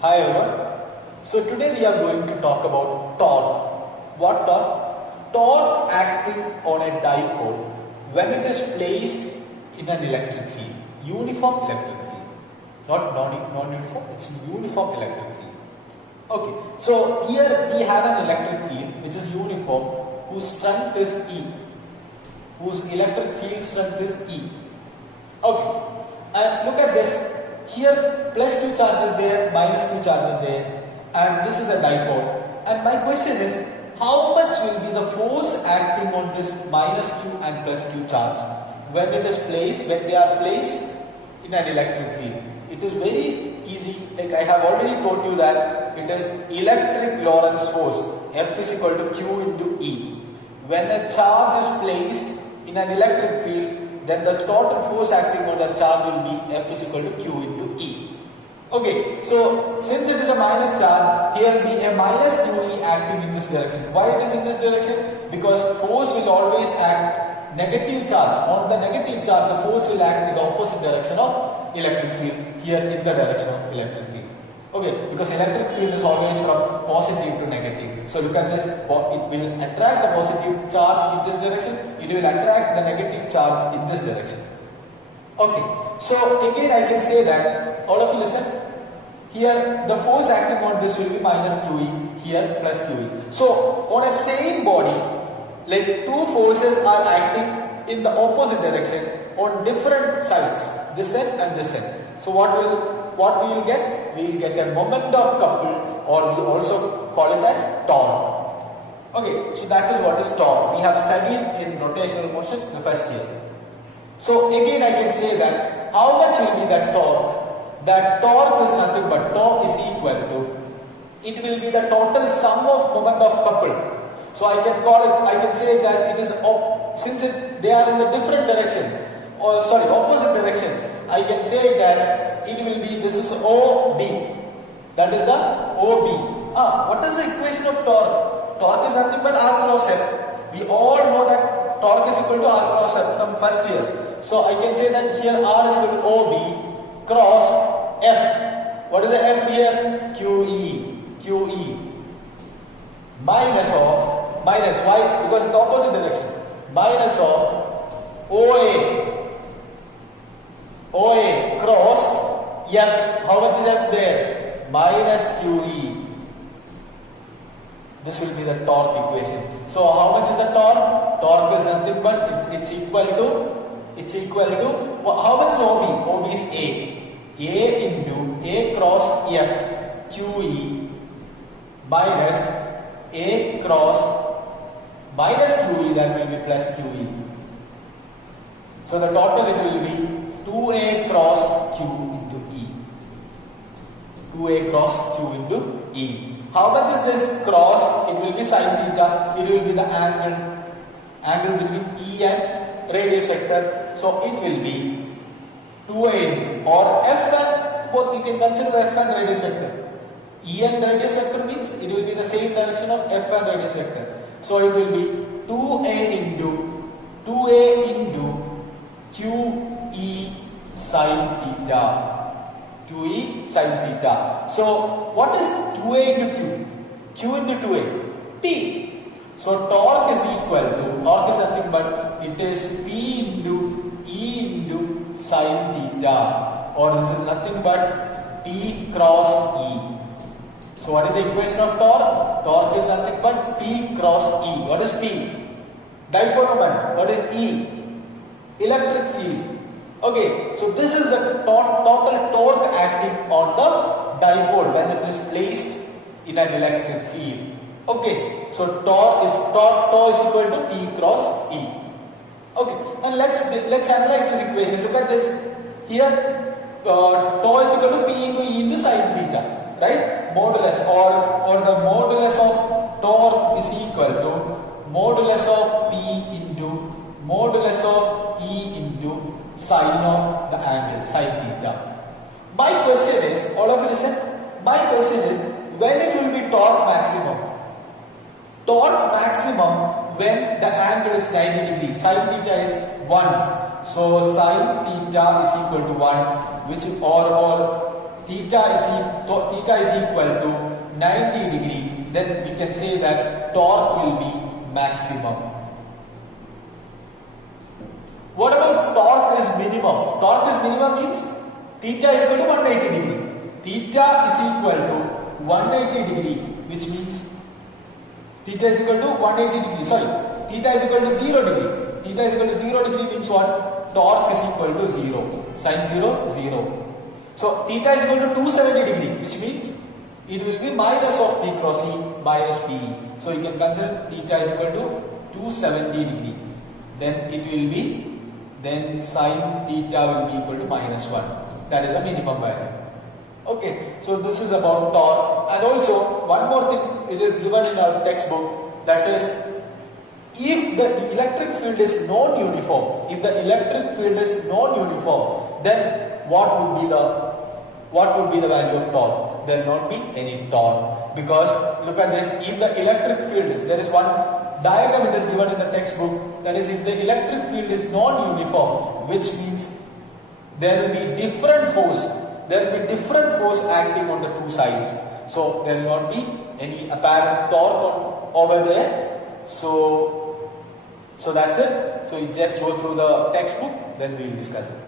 Hi everyone. So today we are going to talk about torque. What torque? Torque acting on a dipole when it is placed in an electric field. Uniform electric field. Not non-uniform, it's uniform electric field. Okay, so here we have an electric field which is uniform, whose strength is E. Whose electric field strength is E. Okay, and look at this. Here plus 2 charges there, minus 2 charges there, and this is a dipole. And my question is, how much will be the force acting on this minus 2 and plus 2 charge when it is placed, when they are placed in an electric field? It is very easy. Like I have already told you that it is electric Lorentz force. F is equal to Q into E. When a charge is placed in an electric field, then the total force acting on the charge will be F is equal to Q into E. Okay, so since it is a minus charge, here will be a minus QE acting in this direction. Why it is in this direction? Because force will always act negative charge. On the negative charge, the force will act in the opposite direction of electric field, here in the direction of electric field. Okay, because electric field is always from positive to negative. So look at this, it will attract the positive charge in this direction, it will attract the negative charge in this direction. Okay, so again I can say that, all of you listen, here the force acting on this will be minus QE, here plus QE. So on a same body, like two forces are acting in the opposite direction on different sides, this end and this end. So what we will get? We will get a moment of couple, or we also call it as torque. Okay, so that is what is torque. We have studied in rotational motion the first year. So again I can say that how much will be that torque? That torque is nothing but torque is equal to, it will be the total sum of moment of couple. So I can call it, I can say that it is, since they are in the different directions, or sorry, opposite directions, I can say it as, it will be, this is OB. That is the OB. What is the equation of torque? Torque is nothing but R cross F. We all know that torque is equal to R cross F from first year. So I can say that here R is equal to OB cross F. What is the F here? QE. QE. Minus why? Because it's the opposite direction. Minus of OA cross F. How much is F there? Minus QE. This will be the torque equation. So how much is the torque? Torque is nothing but it's equal to how much is OB? OB is A into A cross F QE minus A cross minus QE, that will be plus QE. So the total it will be 2A cross Q into E. 2A cross Q into E. How much is this cross? It will be sin theta. It will be the angle between E and radius vector. So it will be 2A or F and both you can consider F and radius vector. E and radius vector means it will be the same direction of F and radius vector. So it will be 2A into QE sin theta. QE sin theta. So what is 2A into Q? Q into 2A? P. So torque is nothing but it is P into E into sin theta, or this is nothing but P cross E. So what is the equation of torque? Torque is nothing but P cross E. What is P? Dipole moment. What is E? Electric field. Okay, so this is the total torque acting on the dipole when it is placed in an electric field. Okay, so torque is equal to P cross E. Okay, and let's analyze this equation. Look at this. Here, torque is equal to P into E into sin theta, right? Modulus or the modulus of torque is equal to modulus of P into modulus of E into sine of the angle, sin theta. My question is, all of you listen, my question is, when it will be torque maximum? Torque maximum when the angle is 90 degrees, sin theta is 1. So sin theta is equal to 1, which or theta is equal to 90 degree, then we can say that torque will be maximum. What about torque is minimum? Torque is minimum means theta is equal to 180 degree. Theta is equal to 180 degree, which means theta is equal to 180 degree. Sorry, theta is equal to 0 degree. Theta is equal to 0 degree means what? Torque is equal to 0. Sin 0, 0. So theta is equal to 270 degree, which means it will be minus of P cross E minus PE. So you can consider theta is equal to 270 degree. Then it will be, then sin theta will be equal to minus 1. That is the minimum value. Okay, so this is about torque. And also one more thing which is given in our textbook, that is, if the electric field is non-uniform, then what would be the value of torque? There will not be any torque, because look at this. If the electric field is, there is one diagram it is given in the textbook, that is, if the electric field is non-uniform, which means there will be different force acting on the two sides. So there will not be any apparent torque over there. So that's it. So you just go through the textbook, then we will discuss it.